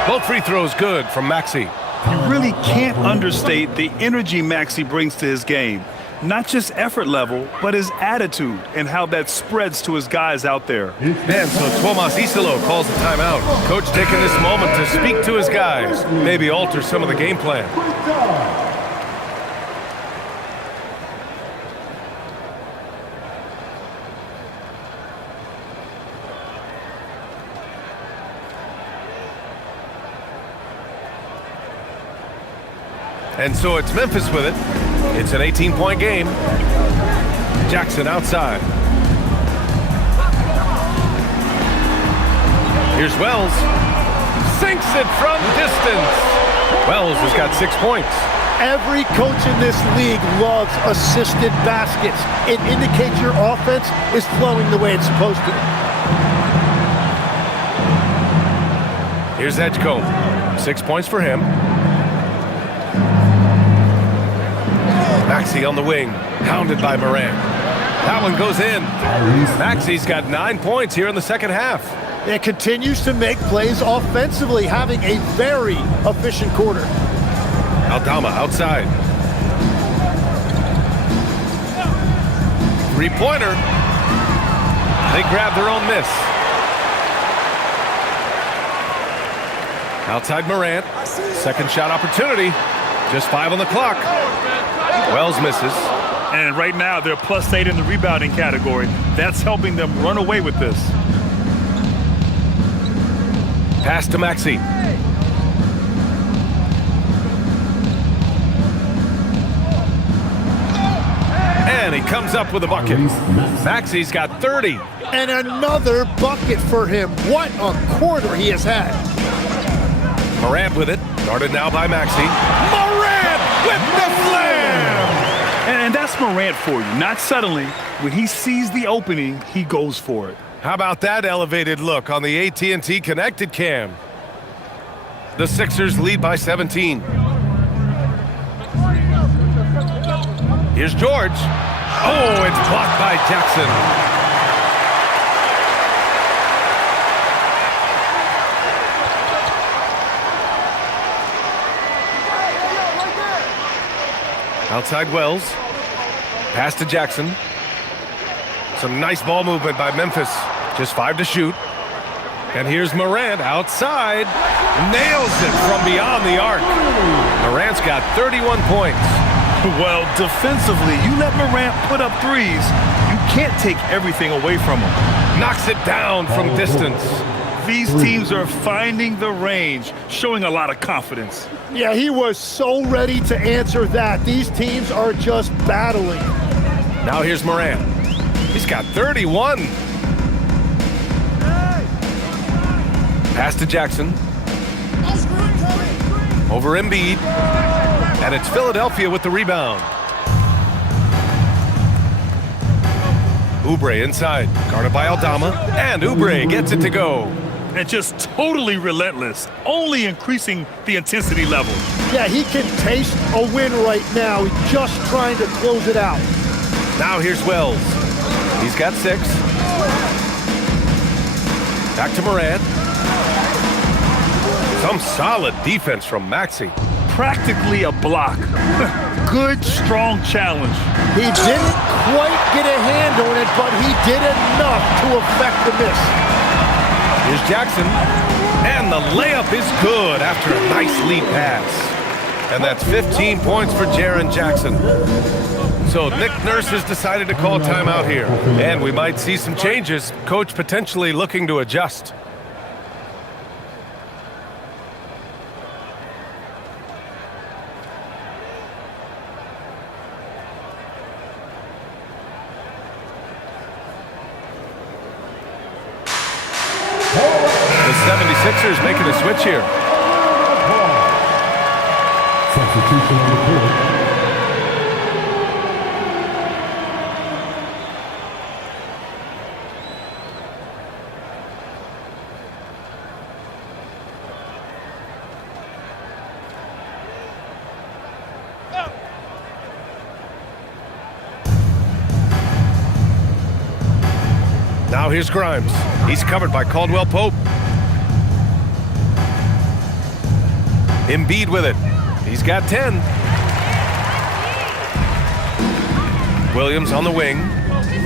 Both free throws good from Maxey. You really can't understate the energy Maxey brings to his game. Not just effort level, but his attitude and how that spreads to his guys out there. And so Tomas Isalo calls a timeout. Coach taking this moment to speak to his guys, maybe alter some of the game plan. And so it's Memphis with it. It's an 18-point game. Jackson outside. Here's Wells. Sinks it from distance. Wells has got 6 points. Every coach in this league loves assisted baskets. It indicates your offense is flowing the way it's supposed to. Here's Edgecombe. 6 points for him. Maxey on the wing, hounded by Morant. That one goes in. Maxey's got 9 points here in the second half. It continues to make plays offensively, having a very efficient quarter. Aldama outside. Three-pointer. They grab their own miss. Outside Morant. Second shot opportunity. Just 5 on the clock. Wells misses. And right now, they're +8 in the rebounding category. That's helping them run away with this. Pass to Maxey. And he comes up with a bucket. Maxey's got 30. And another bucket for him. What a quarter he has had. Morant with it. Guarded now by Maxey. Morant with the slam! And that's Morant for you. Not settling. When he sees the opening, he goes for it. How about that elevated look on the AT&T Connected Cam? The Sixers lead by 17. Here's George. Oh, it's blocked by Jackson. Outside Wells. Pass to Jackson. Some nice ball movement by Memphis. Just 5 to shoot. And here's Morant outside. Nails it from beyond the arc. Morant's got 31 points. Well, defensively, you let Morant put up threes, you can't take everything away from him. Knocks it down from distance. These teams are finding the range, showing a lot of confidence. Yeah, he was so ready to answer that. These teams are just battling. Now here's Morant. He's got 31. Pass to Jackson. Over Embiid. And it's Philadelphia with the rebound. Oubre inside. Guarded by Aldama. And Oubre gets it to go. And just totally relentless, only increasing the intensity level. Yeah, he can taste a win right now. He's just trying to close it out. Now here's Wells. He's got 6. Back to Morant. Some solid defense from Maxey. Practically a block. Good, strong challenge. He didn't quite get a hand on it, but he did enough to affect the miss. Here's Jackson. And the layup is good after a nice lead pass. And that's 15 points for Jaren Jackson. So Nick Nurse has decided to call timeout here. And we might see some changes. Coach potentially looking to adjust. The 76ers making a switch here. Substitution on the court. Now here's Grimes. He's covered by Caldwell Pope. Embiid with it. He's got 10. Williams on the wing.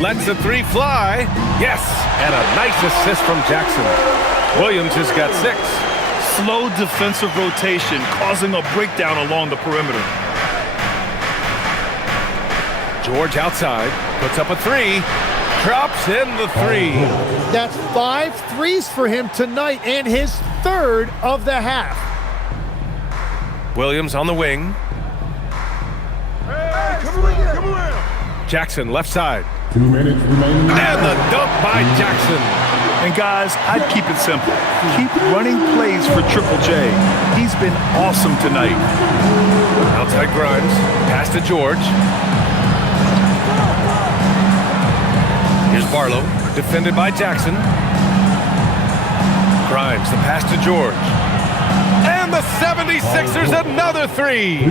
Lets the 3 fly. Yes! And a nice assist from Jackson. Williams has got 6. Slow defensive rotation, causing a breakdown along the perimeter. George outside. Puts up a 3. Drops in the 3. That's 5 threes for him tonight and his 3rd of the half. Williams on the wing. Hey, come around. Jackson left side. 2 minutes remaining. And the dunk by Jackson. And guys, I'd keep it simple. Keep running plays for Triple J. He's been awesome tonight. Outside Grimes. Pass to George. Here's Barlow. Defended by Jackson. Grimes, the pass to George. And the 76ers, another 3.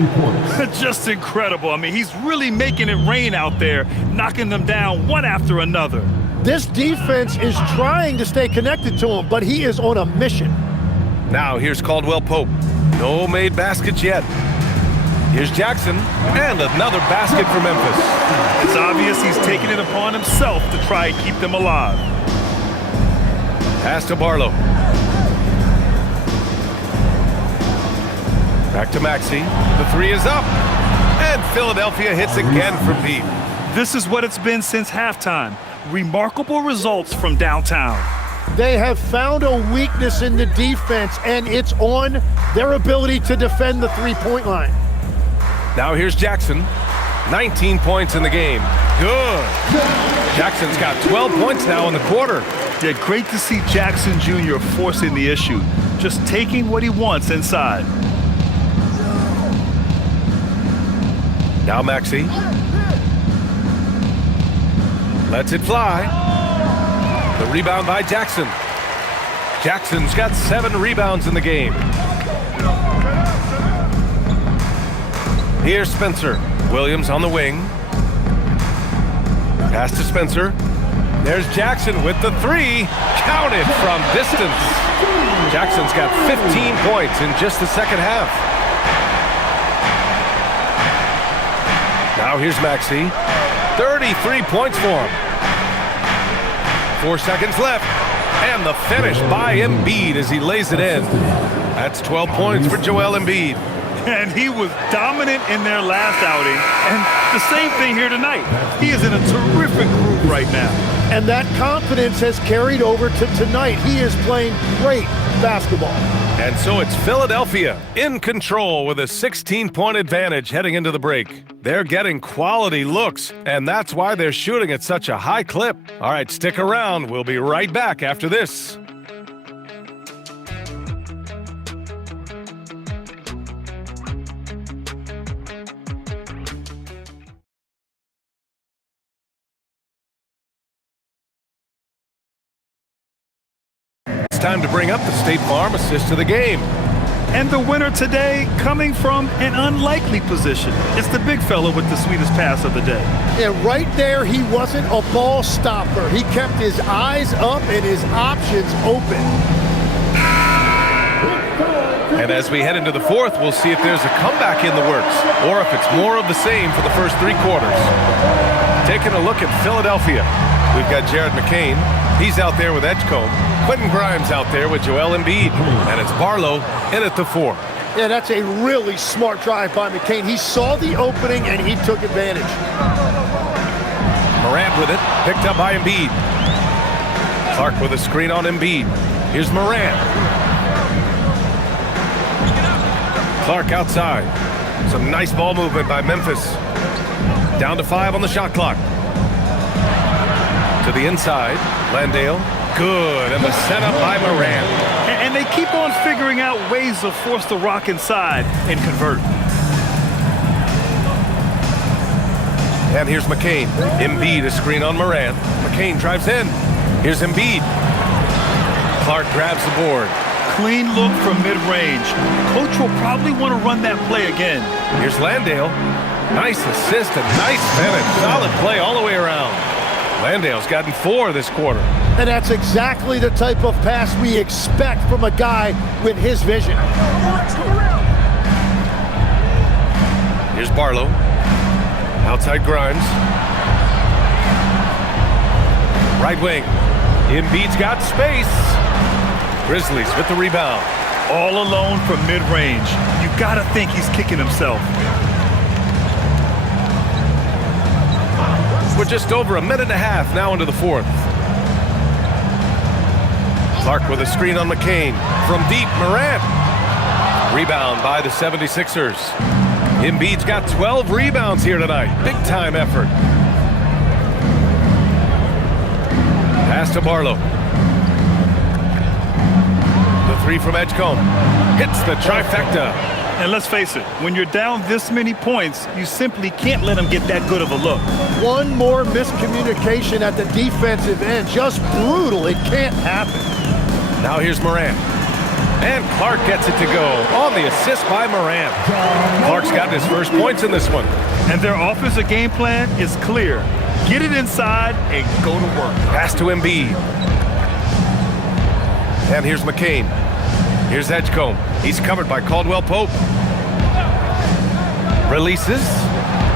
Just incredible. I mean, he's really making it rain out there, knocking them down one after another. This defense is trying to stay connected to him, but he is on a mission. Now here's Caldwell Pope. No made baskets yet. Here's Jackson, and another basket for Memphis. It's obvious he's taking it upon himself to try and keep them alive. Pass to Barlow. Back to Maxey. The three is up. And Philadelphia hits again from deep. This is what it's been since halftime. Remarkable results from downtown. They have found a weakness in the defense, and it's on their ability to defend the three-point line. Now here's Jackson. 19 points in the game. Good. Jackson's got 12 points now in the quarter. Yeah, great to see Jackson Jr. forcing the issue, just taking what he wants inside. Now Maxey. Lets it fly. The rebound by Jackson. Jackson's got 7 rebounds in the game. Here's Spencer. Williams on the wing. Pass to Spencer. There's Jackson with the three. Counted from distance. Jackson's got 15 points in just the second half. Now here's Maxey. 33 points for him. 4 seconds left. And the finish by Embiid as he lays it in. That's 12 points for Joel Embiid. And he was dominant in their last outing. And the same thing here tonight. He is in a terrific group right now. And that confidence has carried over to tonight. He is playing great basketball. And so it's Philadelphia in control with a 16-point advantage heading into the break. They're getting quality looks, and that's why they're shooting at such a high clip. All right, stick around. We'll be right back after this. It's time to bring up the State Farm assist of the game. And the winner today coming from an unlikely position. It's the big fella with the sweetest pass of the day. And right there, he wasn't a ball stopper. He kept his eyes up and his options open. And as we head into the fourth, we'll see if there's a comeback in the works or if it's more of the same for the first 3 quarters. Taking a look at Philadelphia, we've got Jared McCain. He's out there with Edgecombe. Quentin Grimes out there with Joel Embiid. And it's Barlow in at the 4. Yeah, that's a really smart drive by McCain. He saw the opening and he took advantage. Morant with it, picked up by Embiid. Clark with a screen on Embiid. Here's Morant. Clark outside. Some nice ball movement by Memphis. Down to 5 on the shot clock. To the inside, Landale. Good, and the setup by Morant. And they keep on figuring out ways to force the rock inside and convert. And here's McCain. Embiid, a screen on Morant. McCain drives in. Here's Embiid. Clark grabs the board. Clean look from mid-range. Coach will probably want to run that play again. Here's Landale. Nice assist and nice finish. Solid play all the way around. Landale's gotten 4 this quarter. And that's exactly the type of pass we expect from a guy with his vision. Here's Barlow. Outside Grimes. Right wing. Embiid's got space. Grizzlies with the rebound. All alone from mid-range. You gotta think he's kicking himself. We're just over a minute and a half now into the fourth. Clark with a screen on McCain. From deep, Morant. Rebound by the 76ers. Embiid's got 12 rebounds here tonight. Big time effort. Pass to Barlow. The 3 from Edgecombe. Hits the trifecta. And let's face it, when you're down this many points, you simply can't let him get that good of a look. One more miscommunication at the defensive end. Just brutal. It can't happen. Now here's Morant. And Clark gets it to go on the assist by Morant. Clark's gotten his first points in this one. And their offensive game plan is clear. Get it inside and go to work. Pass to Embiid. And here's McCain. Here's Edgecombe. He's covered by Caldwell Pope. Releases.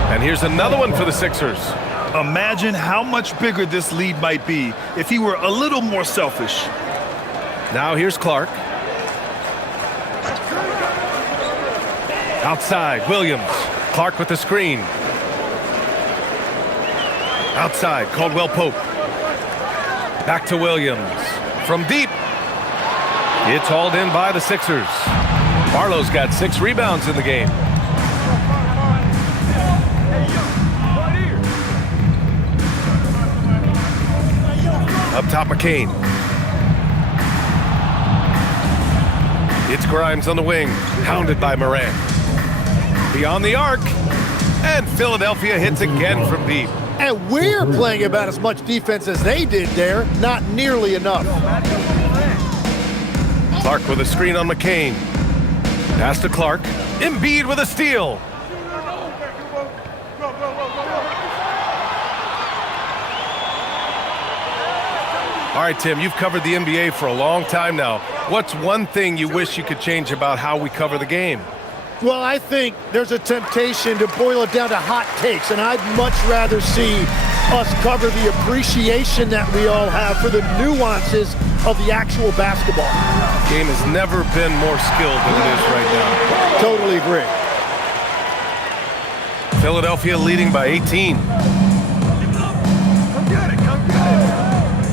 And here's another one for the Sixers. Imagine how much bigger this lead might be if he were a little more selfish. Now here's Clark. Outside, Williams. Clark with the screen. Outside, Caldwell Pope. Back to Williams. From deep. It's hauled in by the Sixers. Barlow's got 6 rebounds in the game. Up top, McCain. It's Grimes on the wing, hounded by Morant. Beyond the arc, and Philadelphia hits again from deep. And we're playing about as much defense as they did there, not nearly enough. Clark with a screen on McCain. Pass to Clark. Embiid with a steal. All right, Tim, you've covered the NBA for a long time now. What's one thing you wish you could change about how we cover the game? Well, I think there's a temptation to boil it down to hot takes, and I'd much rather see us cover the appreciation that we all have for the nuances of the actual basketball. The game has never been more skilled than it is right now. Totally agree. Philadelphia leading by 18.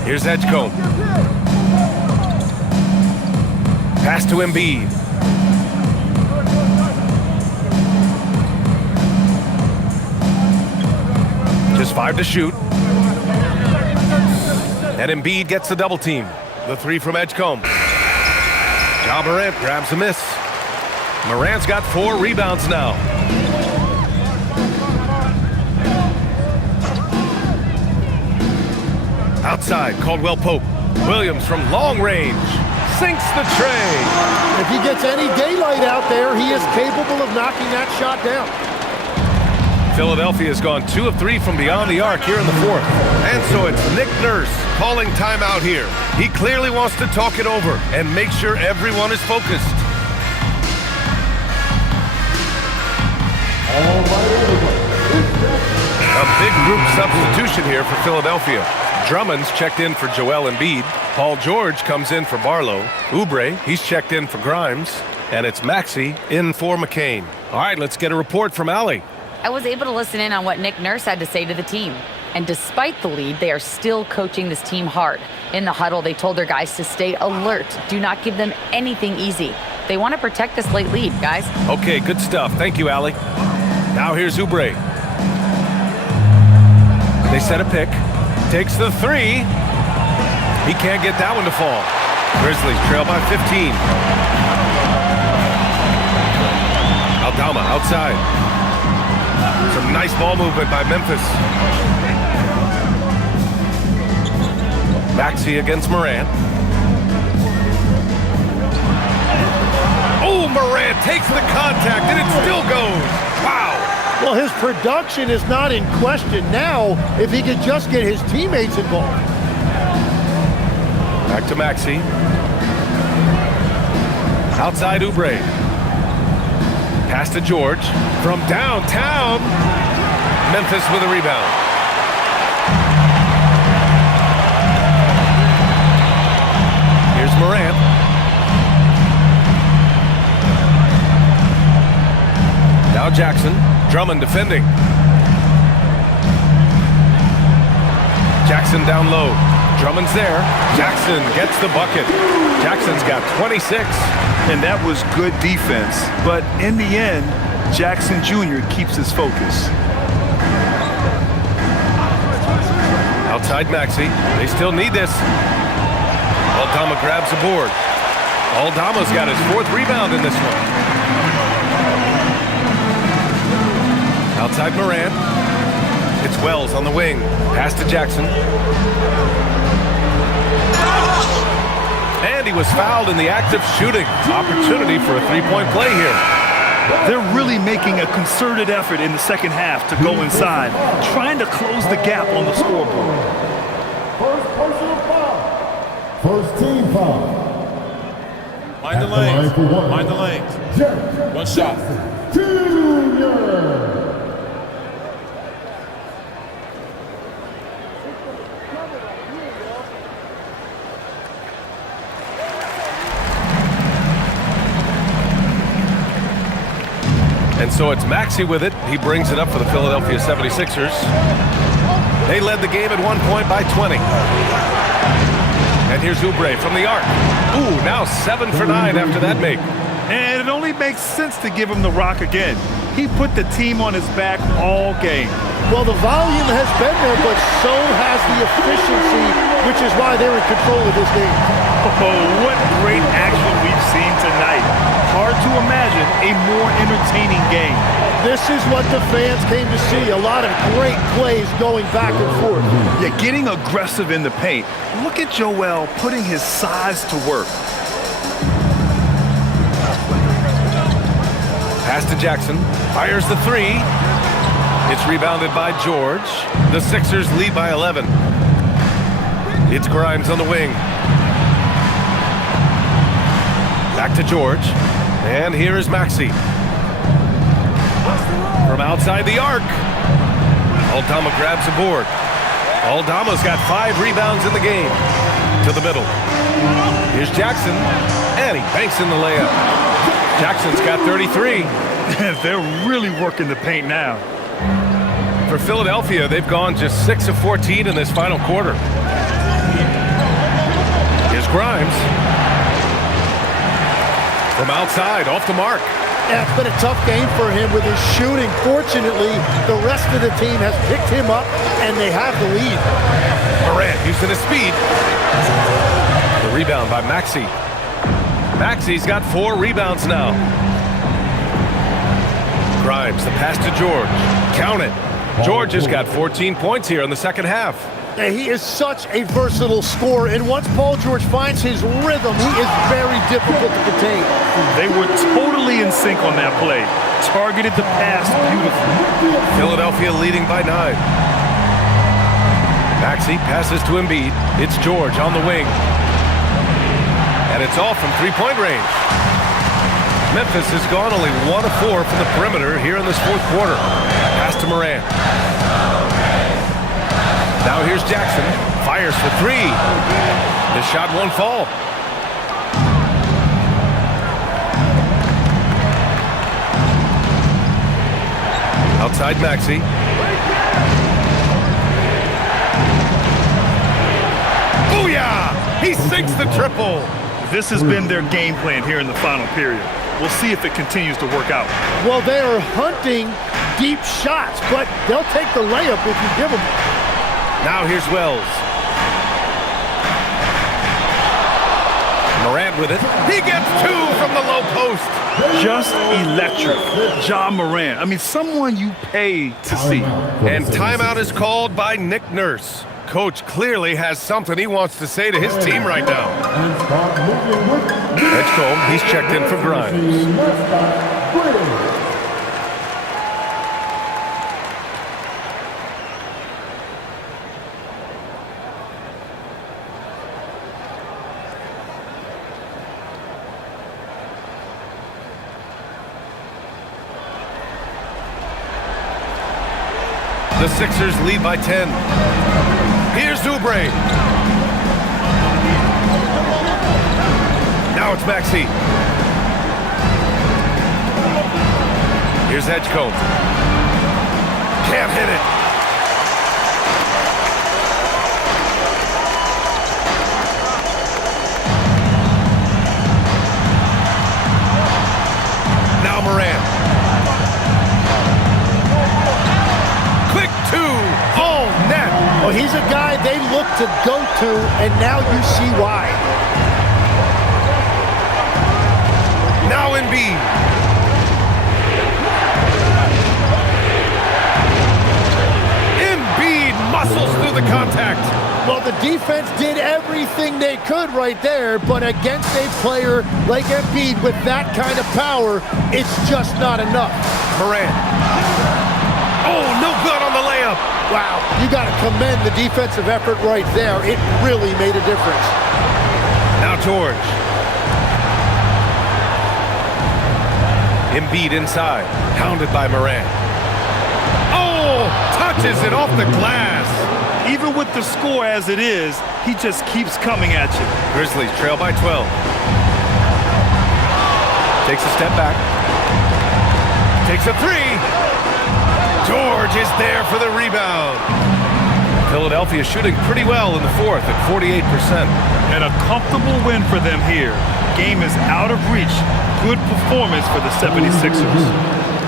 Here's Edgecombe. Pass to Embiid. Just 5 to shoot. And Embiid gets the double team. The 3 from Edgecombe. Ja Morant grabs a miss. Morant's got 4 rebounds now. Outside, Caldwell Pope. Williams from long range. Sinks the tray. If he gets any daylight out there, he is capable of knocking that shot down. Philadelphia has gone 2 of 3 from beyond the arc here in the 4th. And so it's Nick Nurse calling timeout here. He clearly wants to talk it over and make sure everyone is focused. A big group substitution here for Philadelphia. Drummond's checked in for Joel Embiid. Paul George comes in for Barlow. Oubre, he's checked in for Grimes. And it's Maxey in for McCain. All right, let's get a report from Allie. I was able to listen in on what Nick Nurse had to say to the team. And despite the lead, they are still coaching this team hard. In the huddle, they told their guys to stay alert. Do not give them anything easy. They want to protect this late lead, guys. Okay, good stuff. Thank you, Allie. Now here's Oubre. They set a pick. Takes the 3. He can't get that one to fall. Grizzlies trail by 15. Aldama outside. Some nice ball movement by Memphis. Maxey against Morant. Oh, Morant takes the contact and it still goes. Wow. Well, his production is not in question now if he could just get his teammates involved. Back to Maxey. Outside Oubre. Pass to George. From downtown. Memphis with a rebound. Here's Morant. Now Jackson. Drummond defending. Jackson down low. Drummond's there. Jackson gets the bucket. Jackson's got 26. And that was good defense. But in the end, Jackson Jr. keeps his focus. Outside Maxey. They still need this. Aldama grabs the board. Aldama's got his 4th rebound in this one. Outside Morant. It's Wells on the wing. Pass to Jackson. And he was fouled in the act of shooting. Opportunity for a 3-point play here. They're really making a concerted effort in the second half to go inside, trying to close the gap on the scoreboard. First personal foul. First team foul. Mind the lanes. Mind the lanes. One shot. Junior. And so it's Maxey with it. He brings it up for the Philadelphia 76ers. They led the game at one point by 20. And here's Oubre from the arc. Ooh, now 7 for 9 after that make. And it only makes sense to give him the rock again. He put the team on his back all game. Well, the volume has been there, but so has the efficiency, which is why they're in control of this game. Oh, what great action we've seen tonight. Hard to imagine a more entertaining game. This is what the fans came to see. A lot of great plays going back and forth. Yeah, getting aggressive in the paint. Look at Joel putting his size to work. Pass to Jackson. Fires the three. It's rebounded by George. The Sixers lead by 11. It's Grimes on the wing. Back to George. And here is Maxey. From outside the arc. Aldama grabs a board. Aldama's got 5 rebounds in the game. To the middle. Here's Jackson. And he banks in the layup. Jackson's got 33. They're really working the paint now. For Philadelphia, they've gone just 6 of 14 in this final quarter. Here's Grimes. From outside, off the mark. Yeah, it's been a tough game for him with his shooting. Fortunately, the rest of the team has picked him up, and they have the lead. Morant using his speed. The rebound by Maxey. Maxey's got 4 rebounds now. Grimes, the pass to George. Count it. George has got 14 points here in the second half. He is such a versatile scorer, and once Paul George finds his rhythm, he is very difficult to contain. They were totally in sync on that play. Targeted the pass beautifully. Philadelphia leading by 9. Maxey passes to Embiid. It's George on the wing. And it's off from three-point range. Memphis has gone only 1 of 4 from the perimeter here in this fourth quarter. Pass to Morant. Now here's Jackson. Fires for 3. The shot won't fall. Outside Maxey. Booyah! He sinks the triple. This has been their game plan here in the final period. We'll see if it continues to work out. Well, they are hunting deep shots, but they'll take the layup if you give them. Now here's Wells. Morant with it. He gets 2 from the low post. Just electric. Ja Morant. I mean, someone you pay to see. And timeout is called by Nick Nurse. Coach clearly has something he wants to say to his team right now. Edgecombe, he's checked in for Grimes. The Sixers lead by 10. Here's Oubre. Now it's Maxey. Here's Edgecombe. Can't hit it. Now Morant. Quick 2. Oh, net. Well, he's a guy they look to go to, and now you see why. Now Embiid. Embiid muscles through the contact. Well, the defense did everything they could right there, but against a player like Embiid with that kind of power, it's just not enough. Morant. Oh, no good on the layup. Wow, you got to commend the defensive effort right there. It really made a difference. Now George. Embiid inside, pounded by Morant. Oh, touches it off the glass. Even with the score as it is, he just keeps coming at you. Grizzlies trail by 12. Takes a step back. Takes a three. George is there for the rebound. Philadelphia shooting pretty well in the fourth at 48%. And a comfortable win for them here. Game is out of reach. Good performance for the 76ers.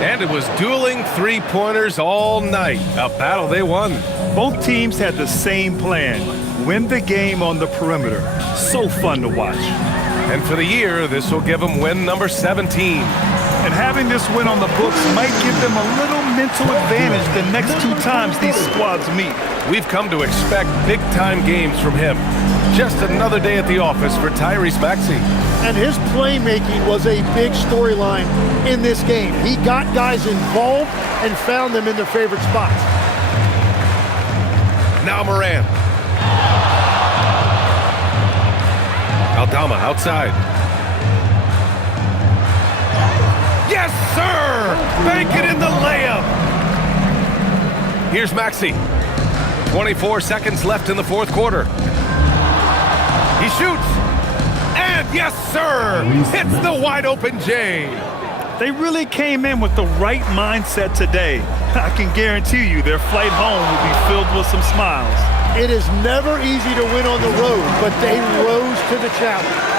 And it was dueling three-pointers all night. A battle they won. Both teams had the same plan. Win the game on the perimeter. So fun to watch. And for the year, this will give them win number 17. And having this win on the books might give them a little mental advantage the next two times these squads meet. We've come to expect big-time games from him. Just another day at the office for Tyrese Maxey. And his playmaking was a big storyline in this game. He got guys involved and found them in their favorite spots. Now Moran. Aldama outside. Yes, sir! Bank it in the layup. Here's Maxey. 24 seconds left in the fourth quarter. He shoots. And yes, sir! Hits the wide open J. They really came in with the right mindset today. I can guarantee you their flight home will be filled with some smiles. It is never easy to win on the road, but they rose to the challenge.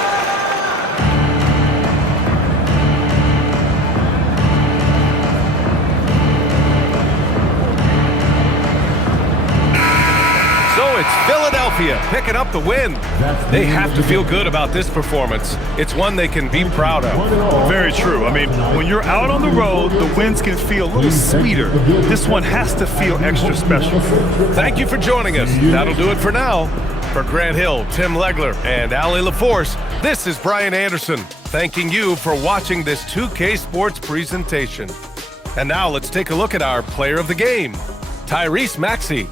So it's Philadelphia picking up the win. They have to feel good about this performance. It's one they can be proud of. Very true. I mean, when you're out on the road, the wins can feel a little sweeter. This one has to feel extra special. Thank you for joining us. That'll do it for now. For Grant Hill, Tim Legler, and Allie LaForce, this is Brian Anderson, thanking you for watching this 2K Sports presentation. And now let's take a look at our player of the game, Tyrese Maxey.